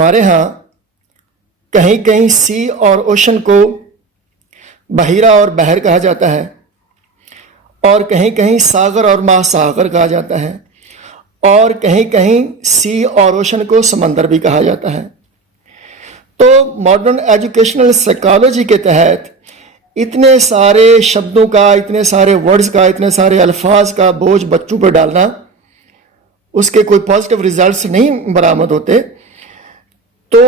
हमारे यहाँ कहीं कहीं सी और ओशन को बहिरा और बहर कहा जाता है, और कहीं कहीं सागर और महासागर कहा जाता है, और कहीं कहीं सी और ओशन को समंदर भी कहा जाता है। तो मॉडर्न एजुकेशनल साइकोलॉजी के तहत इतने सारे शब्दों का, इतने सारे वर्ड्स का, इतने सारे अल्फाज का बोझ बच्चों पर डालना, उसके कोई पॉजिटिव रिजल्ट्स नहीं बरामद होते। तो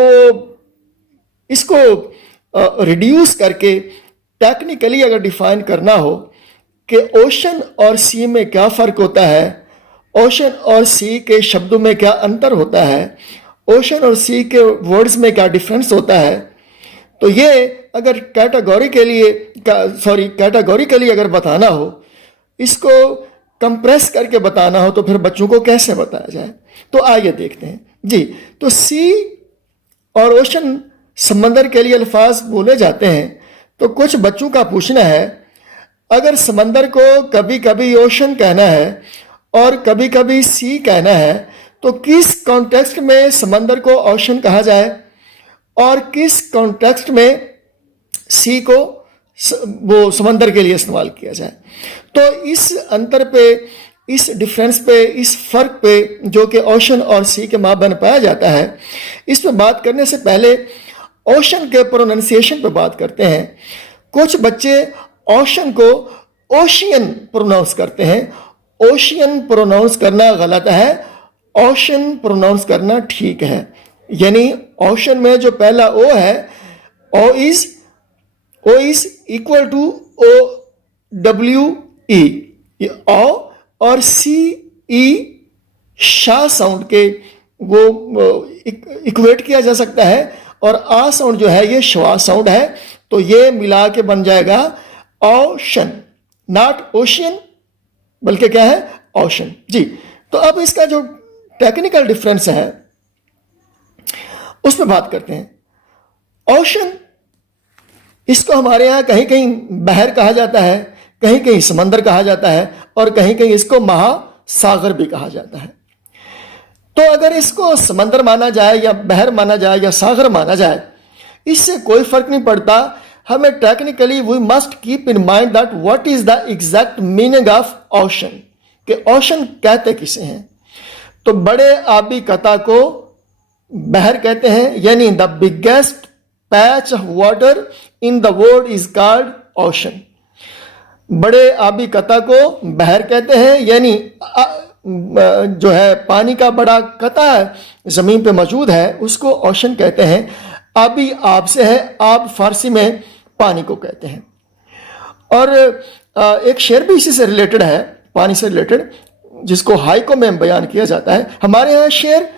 इसको रिड्यूस करके टेक्निकली अगर डिफाइन करना हो कि ओशन और सी में क्या फ़र्क होता है, ओशन और सी के शब्दों में क्या अंतर होता है, ओशन और सी के वर्ड्स में क्या डिफरेंस होता है, तो ये अगर कैटेगोरिकली अगर बताना हो, इसको कंप्रेस करके बताना हो, तो फिर बच्चों को कैसे बताया जाए। तो आइए देखते हैं जी। तो सी और ओशन समंदर के लिए अल्फाज बोले जाते हैं। तो कुछ बच्चों का पूछना है, अगर समंदर को कभी कभी ओशन कहना है और कभी कभी सी कहना है, तो किस कॉन्टेक्स्ट में समंदर को ओशन कहा जाए और किस कॉन्टेक्स्ट में सी को वो समंदर के लिए इस्तेमाल किया जाए। तो इस अंतर पे, इस डिफरेंस पे, इस फ़र्क पे जो कि ओशन और सी के माबैन पाया जाता है, इस पर बात करने से पहले ओशन के प्रोनाउंसिएशन पे बात करते हैं। कुछ बच्चे ओशन को ओशियन प्रोनाउंस करते हैं। ओशियन प्रोनाउंस करना गलत है, ओशन प्रोनाउंस करना ठीक है। यानी ओशन में जो पहला ओ है, O is equal to O W E, ये ओ और सी ई शाह साउंड के वो इक्वेट किया जा सकता है, और आ साउंड जो है ये श्वा साउंड है। तो ये मिला के बन जाएगा ओशन, नॉट ओशियन, बल्कि क्या है, ओशन जी। तो अब इसका जो टेक्निकल डिफरेंस है उस पर बात करते हैं। ओशन, इसको हमारे यहाँ कहीं कहीं बहर कहा जाता है, कहीं कहीं समंदर कहा जाता है, और कहीं कहीं इसको महासागर भी कहा जाता है। तो अगर इसको समंदर माना जाए या बहर माना जाए या सागर माना जाए, इससे कोई फर्क नहीं पड़ता। हमें technically we must keep in mind that what is the exact meaning of ocean, कि ओशन कहते किसे हैं। तो बड़े आबी कता को बहर कहते हैं, यानी the biggest patch of water in the world is called ocean. बड़े आबी कता को बहर कहते हैं, यानी जो है पानी का बड़ा कता जमीन पे मौजूद है, उसको ओशन कहते हैं। आबी आब से है, आब फारसी में पानी को कहते हैं। और एक शेर भी इसी से रिलेटेड है, पानी से रिलेटेड, जिसको हाइको में बयान किया जाता है। हमारे यहाँ शेर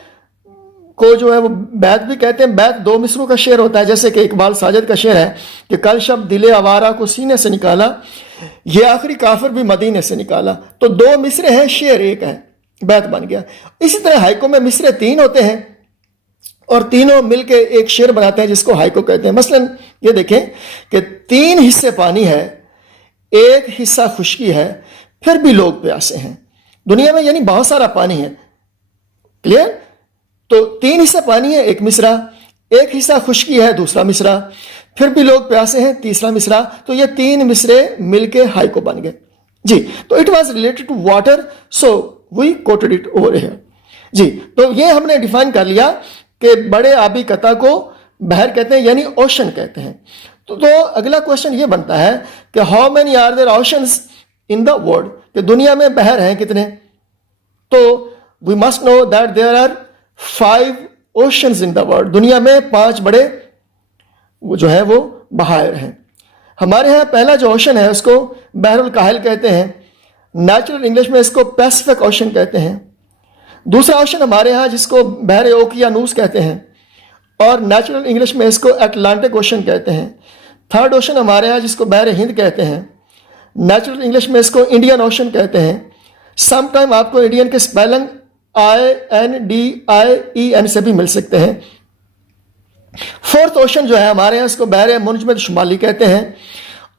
को जो है वो बैत भी कहते हैं। बैत दो मिसरों का शेर होता है, जैसे कि इकबाल साजिद का शेर है कि कल शब दिले आवारा को सीने से निकाला, ये आखिरी काफिर भी मदीने से निकाला। तो दो मिसरे हैं, शेर एक है, बैत बन गया। इसी तरह हाइको में मिसरे तीन होते हैं और तीनों मिलके एक शेर बनाते हैं, जिसको हाइको कहते हैं। मसलन ये देखें कि 3 हिस्से पानी है, 1 हिस्सा खुश्की है, फिर भी लोग प्यासे हैं। दुनिया में यानी बहुत सारा पानी है, क्लियर। तो 3 हिस्सा पानी है, 1 मिसरा, 1 हिस्सा खुश्की है, दूसरा मिसरा, फिर भी लोग प्यासे हैं, तीसरा मिसरा। तो ये 3 मिसरे मिलके हाइको बन गए जी। तो it was related to water, so we quoted it over here जी। तो ये हमने डिफाइन कर लिया कि बड़े आबी कता को बहर कहते हैं, यानी ओशन कहते हैं। तो अगला क्वेश्चन ये बनता है कि how many are there oceans in the world, कि दुनिया में बहर हैं कितने। तो we must know that there are 5 oceans in the world. दुनिया में 5 बड़े वो जो है वो बहार हैं। हमारे यहाँ पहला जो ओशन है उसको बहरुल काहिल कहते हैं, नेचुरल इंग्लिश में इसको पैसिफिक ओशन कहते हैं। दूसरा ओशन हमारे यहाँ जिसको बहर ओकियानूस कहते हैं, और नेचुरल इंग्लिश में इसको अटलांटिक ओशन कहते हैं। थर्ड ओशन हमारे यहाँ जिसको बहर हिंद कहते हैं, नेचुरल इंग्लिश में इसको इंडियन ओशन कहते हैं। समटाइम आपको इंडियन के स्पेलिंग INDIEN से भी मिल सकते हैं। फोर्थ ओशन जो है हमारे यहाँ इसको बहर मुंजमद शुमाली कहते हैं,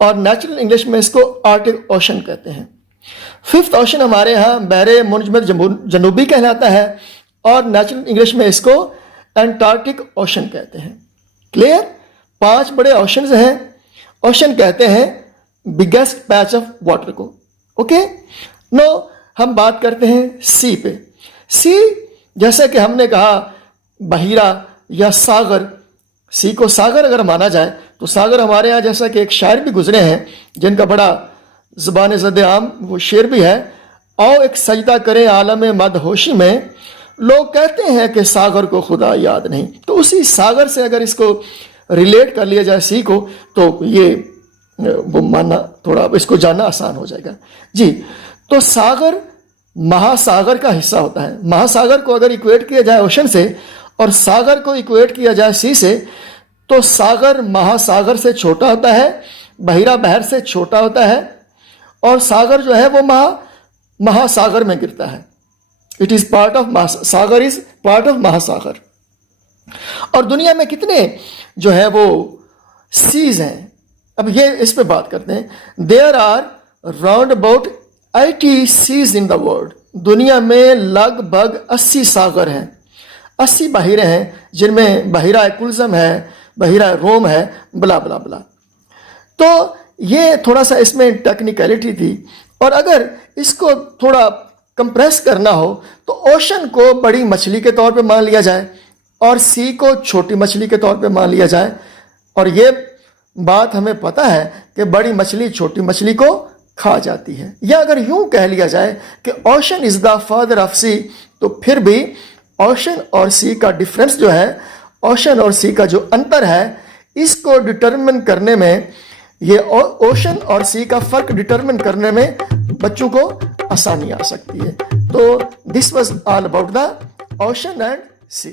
और नेचुरल इंग्लिश में इसको आर्टिक ओशन कहते हैं। फिफ्थ ओशन हमारे यहाँ बहर मुंजमद जनूबी कहलाता है, और नेचुरल इंग्लिश में इसको एंटार्क्टिक ओशन कहते हैं। क्लियर? 5 बड़े ओशंस हैं। ओशन कहते हैं बिगेस्ट पैच ऑफ वाटर को। ओके, नो हम बात करते हैं सी पे। सी जैसे कि हमने कहा बहिरा या सागर, सी को सागर अगर माना जाए तो सागर हमारे यहाँ जैसा कि एक शायर भी गुजरे हैं जिनका बड़ा ज़ुबान ज़द आम वो शेर भी है, आओ एक सजदा करें आलम मदहोशी में, लोग कहते हैं कि सागर को खुदा याद नहीं। तो उसी सागर से अगर इसको रिलेट कर लिया जाए सी को, तो ये वो मानना थोड़ा, इसको जानना आसान हो जाएगा जी। तो सागर महासागर का हिस्सा होता है। महासागर को अगर इक्वेट किया जाए ओशन से और सागर को इक्वेट किया जाए सी से, तो सागर महासागर से छोटा होता है, बहिरा बहर से छोटा होता है, और सागर जो है वो महासागर में गिरता है। It is part of Sagar, is part of महासागर। और दुनिया में कितने जो है वो सीज हैं, अब ये इस पे बात करते हैं। There are round about 80 seas in the world. दुनिया में लगभग 80 सागर हैं, 80 बहिरे हैं, जिनमें बहिरा कुल्जम है, बहिरा रोम है, बला बला बला। तो ये थोड़ा सा इसमें टेक्निकलिटी थी। और अगर इसको थोड़ा कंप्रेस करना हो तो ओशन को बड़ी मछली के तौर पे मान लिया जाए और सी को छोटी मछली के तौर पे मान लिया जाए। और ये बात हमें पता है कि बड़ी मछली छोटी मछली को खा जाती है। या अगर यूं कह लिया जाए कि ocean is the father of sea, तो फिर भी ओशन और सी का डिफरेंस जो है, ओशन और सी का जो अंतर है, इसको डिटरमिन करने में, ये ओशन और सी का फर्क डिटरमिन करने में बच्चों को आसानी आ सकती है। तो this was all about the ocean and C.